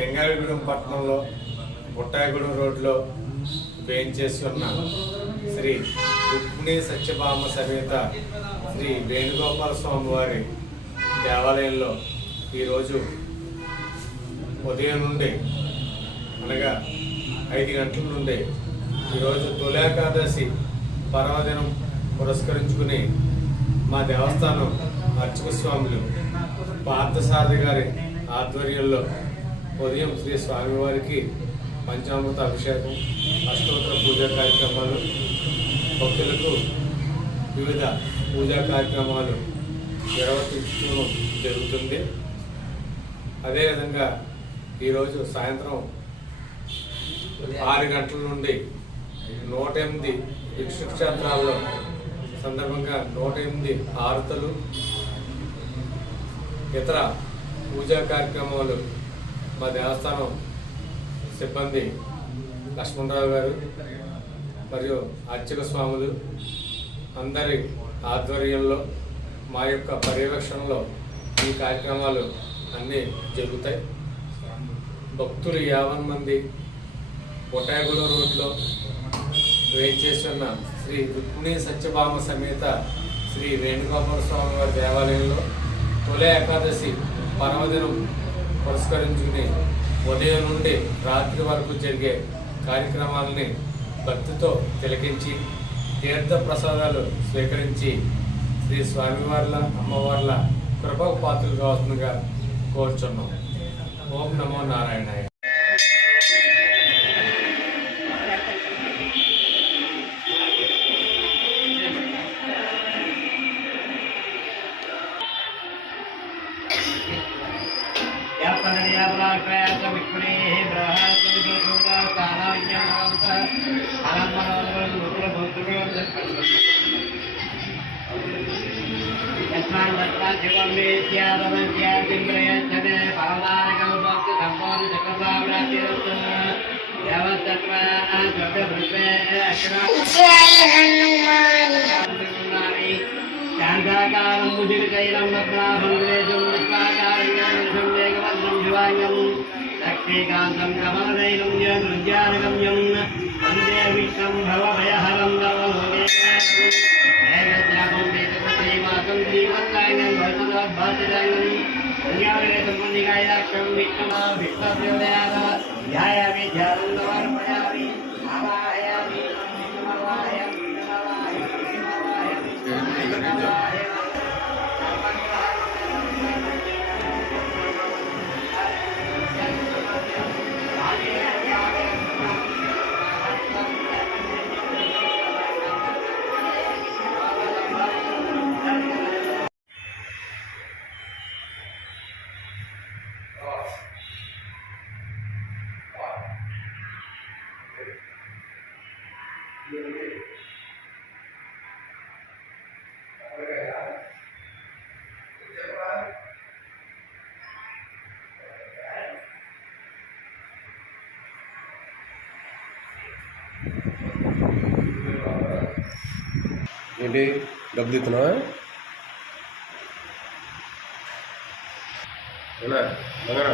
చెంగారెడ్డిగూడెం పట్టణంలో బుట్టాయిగూడెం రోడ్లో వేయించేసి ఉన్న శ్రీ రుక్మిణీ సత్యభామ సమేత శ్రీ వేణుగోపాల స్వామి వారి దేవాలయంలో ఈరోజు ఉదయం నుండి అనగా 5 గంటల నుండి ఈరోజు తొలేకాదశి పర్వదినం పురస్కరించుకుని మా దేవస్థానం అర్చక స్వాములు పార్థసారథి గారి ఆధ్వర్యంలో ఉదయం శ్రీ స్వామివారికి పంచామృత అభిషేకం, అష్టోత్తర పూజా కార్యక్రమాలు, భక్తులకు వివిధ పూజా కార్యక్రమాలు నిర్వర్తించడం జరుగుతుంది. అదేవిధంగా ఈరోజు సాయంత్రం 6 గంటల నుండి 108 భిక్షక్షేత్రాల్లో సందర్భంగా 108 హారతులు, ఇతర పూజా కార్యక్రమాలు మా దేవస్థానం సిబ్బంది లక్ష్మణరావు గారు మరియు అర్చక స్వాములు అందరి ఆధ్వర్యంలో మా యొక్క పర్యవేక్షణలో ఈ కార్యక్రమాలు అన్నీ జరుగుతాయి. భక్తులు 50 మంది బుట్టాయిగూడెం రోడ్లో వేయించేసి ఉన్న శ్రీ రుక్మిణీ సత్యభామ సమేత శ్రీ వేణుగోపాల స్వామి వారి దేవాలయంలో తొలి ఏకాదశి పర్వదినం పురస్కరించుకుని ఉదయం నుండి రాత్రి వరకు జరిగే కార్యక్రమాలని భక్తితో తిలకించి తీర్థ ప్రసాదాలు స్వీకరించి శ్రీ స్వామివార్ల అమ్మవార్ల కృపకు పాత్రలు కావాల్సిందిగా కోరుచున్నాం. ఓం నమో నారాయణాయ. లక్ష్మీకాంతం కమలనైనం జ్ఞానగమ్యం వందే విష్ణం భవభయహరం నవలోకేశాపం వేదమాతం శ్రీవత్సాంగం భవతోద్భాసితాంగం పుణ్యావేదమునిగాయాక్షం విష్ణుమా విష్ణుదేవదయాద ధ్యాయామి ధ్యానం సమర్పయామి ఆవాహయామి ఏంటి డబ్బులు ఇస్తున్నావా? మగరా